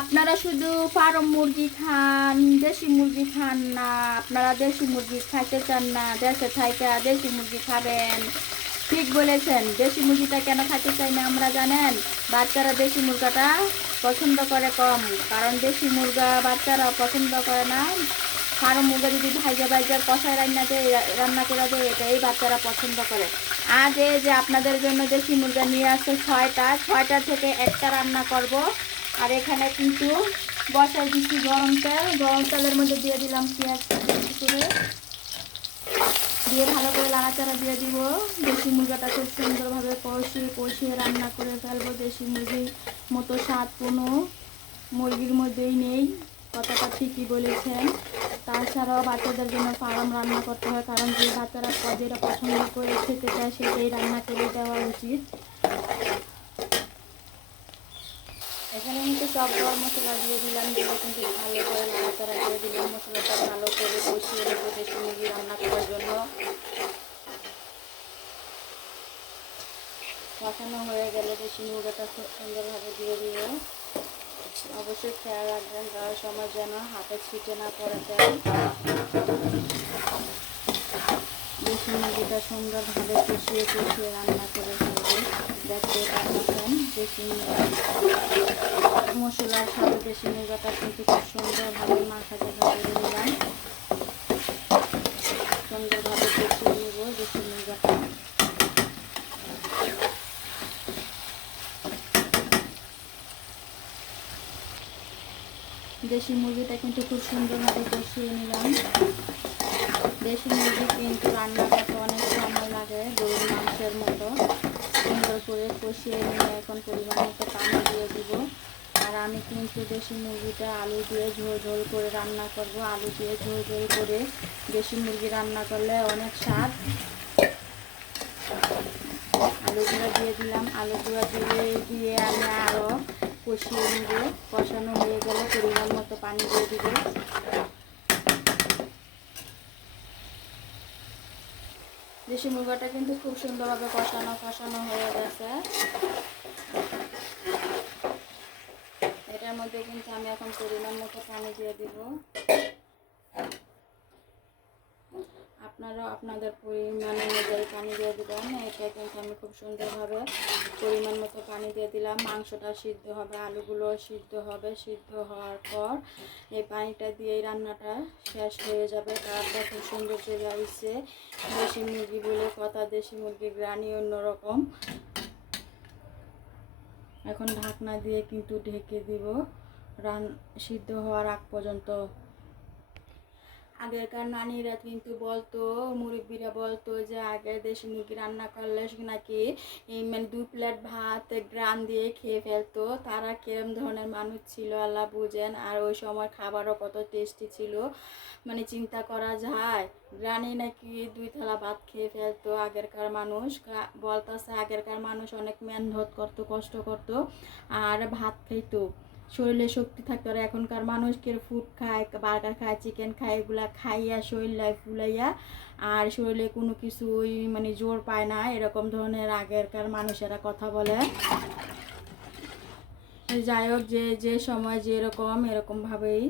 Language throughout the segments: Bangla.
আপনারা শুধু ফার্ম মুরগি খান, দেশি মুরগি খান না, আপনারা দেশি মুরগি খাইতে চান না, দেশে থাইকা দেশি মুরগি খাবেন। ঠিক বলেছেন, দেশি মুরগিটা কেন খাইতে চাই না আমরা জানেন? বাচ্চারা দেশি মুরগাটা পছন্দ করে কম, কারণ দেশি মুরগা বাচ্চারা পছন্দ করে না। ফার্ম মুরগা যদি ভাইজা ভাইজা কষায় রান্না দেয়, রান্না করে দেয়, এটাই বাচ্চারা পছন্দ করে। আজ এই যে আপনাদের জন্য দেশি মুরগা নিয়ে আসছে ছয়টা ছয়টা থেকে একটা রান্না করব। আর এখানে কিন্তু বসাই দিচ্ছি গরম তেল। গরম তেলের মধ্যে দিয়ে দিলাম পেঁয়াজ করে দিয়ে ভালো করে লাড়াচাড়া দিয়ে দিব। দেশি মুরগাটা খুব সুন্দরভাবে কষিয়ে কষিয়ে রান্না করে ফেলব দেশি মুরগির মতো স্বাদ কোনো মুরগির মধ্যেই নেই। কথাটা ঠিকই বলেছেন। তাছাড়াও বাচ্চাদের জন্য ফার্ম রান্না করতে হয়, কারণ যে বাচ্চারা যেটা পছন্দ করে খেতে চায়, সেটাই রান্না করে দেওয়া উচিত। এখানে কিন্তু সব গরম মশলা দিয়ে দিলাম দিয়ে কিন্তু ভালো করে নাড়াচাড়া দিয়ে দিলাম, মশলাটা ভালো করে কষিয়ে নেব দেশি মুরগি রান্না করার জন্য। কষানো হয়ে গেলে দেশি মুরগাটা খুব সুন্দরভাবে দিয়ে দিব। অবশ্যই খেয়াল রাখবেন দেওয়ার সময় যেন হাতে ছিটে না পড়ে যায়। দেশি মুরগিটা সুন্দরভাবে কষিয়ে কষিয়ে রান্না করে মশলার সাথে খুব সুন্দরভাবে মাখা করে নিলাম সুন্দরভাবে কষিয়ে নেব দেশি মুরগাটা কিন্তু খুব সুন্দরভাবে কষিয়ে নিলাম। দেশি মুরগি কিন্তু রান্না করতে অনেক সময় লাগে গরুর মাংসের মতো সুন্দর করে কষিয়ে নিয়ে এখন পরিমাণ মতো পানি দিয়ে দিব আর আমি কিন্তু দেশি মুরগিটা আলু দিয়ে ঝোল ঝোল করে রান্না করব। আলু দিয়ে ঝোল ঝোল করে দেশি মুরগি রান্না করলে অনেক স্বাদ। আলু আলুগুলো দিয়ে দিলাম। আলু আলুগুলো দিয়ে দিয়ে আমি আরও কষিয়ে নিব। কষানো হয়ে গেলে পরিমাণ মতো পানি দিয়ে দিব। দেশি মুরগাটা কিন্তু খুব সুন্দরভাবে কষানো কষানো হয়ে গেছে। এটার মধ্যে কিন্তু আমি এখন পরিমাণ মতো পানি দিয়ে দিব। আপনারাও আপনাদের পরিমাণ অনুযায়ী পানি দিয়ে দেবেন। এটা কিন্তু আমি খুব সুন্দরভাবে পরিমাণ মতো পানি দিয়ে দিলাম। মাংসটা সিদ্ধ হবে, আলুগুলো সিদ্ধ হবে। সিদ্ধ হওয়ার পর এই পানিটা দিয়ে রান্নাটা শেষ হয়ে যাবে। তারপর খুব সুন্দর চলে আসছে। দেশি মুরগি বলে কথা, দেশি মুরগির গ্রানি অন্যরকম। এখন ঢাকনা দিয়ে কিন্তু ঢেকে দিব। রান সিদ্ধ হওয়ার আগ পর্যন্ত আগেকার নানিরা কিন্তু বলতো, মুরব্বীরা বলতো যে আগে দেশি মুরগি রান্না করলে নাকি মানে দু প্লেট ভাত গ্রান দিয়ে খেয়ে ফেলতো। তারা কিরম ধরনের মানুষ ছিল, আল্লাহ বুঝেন। আর ওই সময় খাবারও কত টেস্টি ছিল। মানে চিন্তা করা যায় গ্রানে নাকি দুই থালা ভাত খেয়ে ফেলতো আগেরকার মানুষ। বলতাছে আগেরকার মানুষ অনেক মেহনত করতো, কষ্ট করতো, আর ভাত খাইতো। শরীরে শক্তি থাকতো আর এখনকার মানুষ কে ফুড খায় বার্গার খায় চিকেন খায়, এগুলা খাইয়া শরীর লাই ফুলাইয়া আর শরীরে কোনো কিছুই মানে জোর পায় না। এরকম ধরনের আগেরকার মানুষেরা কথা বলে। যাই হোক, যে যে সময় যেরকম, এরকমভাবেই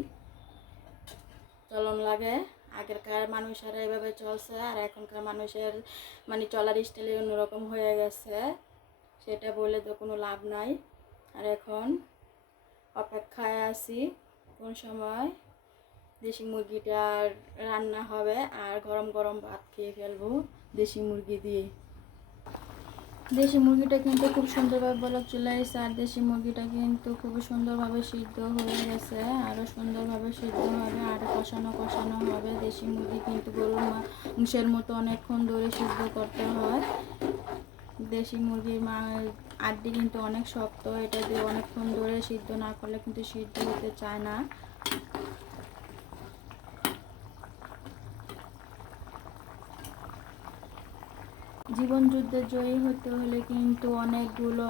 চলন লাগে। আগেরকার মানুষেরা এভাবে চলছে আর এখনকার মানুষের মানে চলার স্টাইলে অন্যরকম হয়ে গেছে। সেটা বলে তো কোনো লাভ নাই। আর এখন অপেক্ষায় আছি কোন সময়? দেশি মুরগিটা রান্না হবে আর গরম গরম ভাত খেয়ে ফেলব দেশি মুরগি দিয়ে। দেশি মুরগিটা কিন্তু খুব সুন্দরভাবে বলক চলে এসেছে আর দেশি মুরগিটা কিন্তু খুব সুন্দরভাবে সিদ্ধ হয়ে গেছে, আরও সুন্দরভাবে সিদ্ধ হবে, আর কষানো কষানো হবে। দেশি মুরগি কিন্তু গরুর মাংসের মতো অনেকক্ষণ ধরে সিদ্ধ করতে হয়। দেশি মুরগির মা আড্ডি কিন্তু অনেক শক্ত, এটা দিয়ে অনেকক্ষণ ধরে সিদ্ধ না করলে কিন্তু সিদ্ধ হতে চায় না। জীবন যুদ্ধে জয়ী হতে হলে কিন্তু অনেকগুলো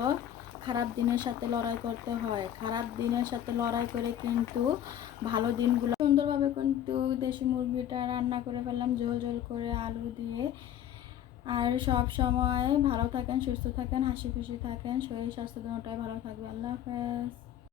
খারাপ দিনের সাথে লড়াই করতে হয়। খারাপ দিনের সাথে লড়াই করে কিন্তু ভালো দিনগুলো সুন্দরভাবে কিন্তু দেশি মুরগিটা রান্না করে ফেললাম, ঝোল ঝোল করে আলু দিয়ে। আর সব সময় ভালো থাকেন, সুস্থ থাকেন, হাসি খুশি থাকেন, শরীর স্বাস্থ্য দুটাই ভালো থাকবে। আল্লাহ হাফেজ।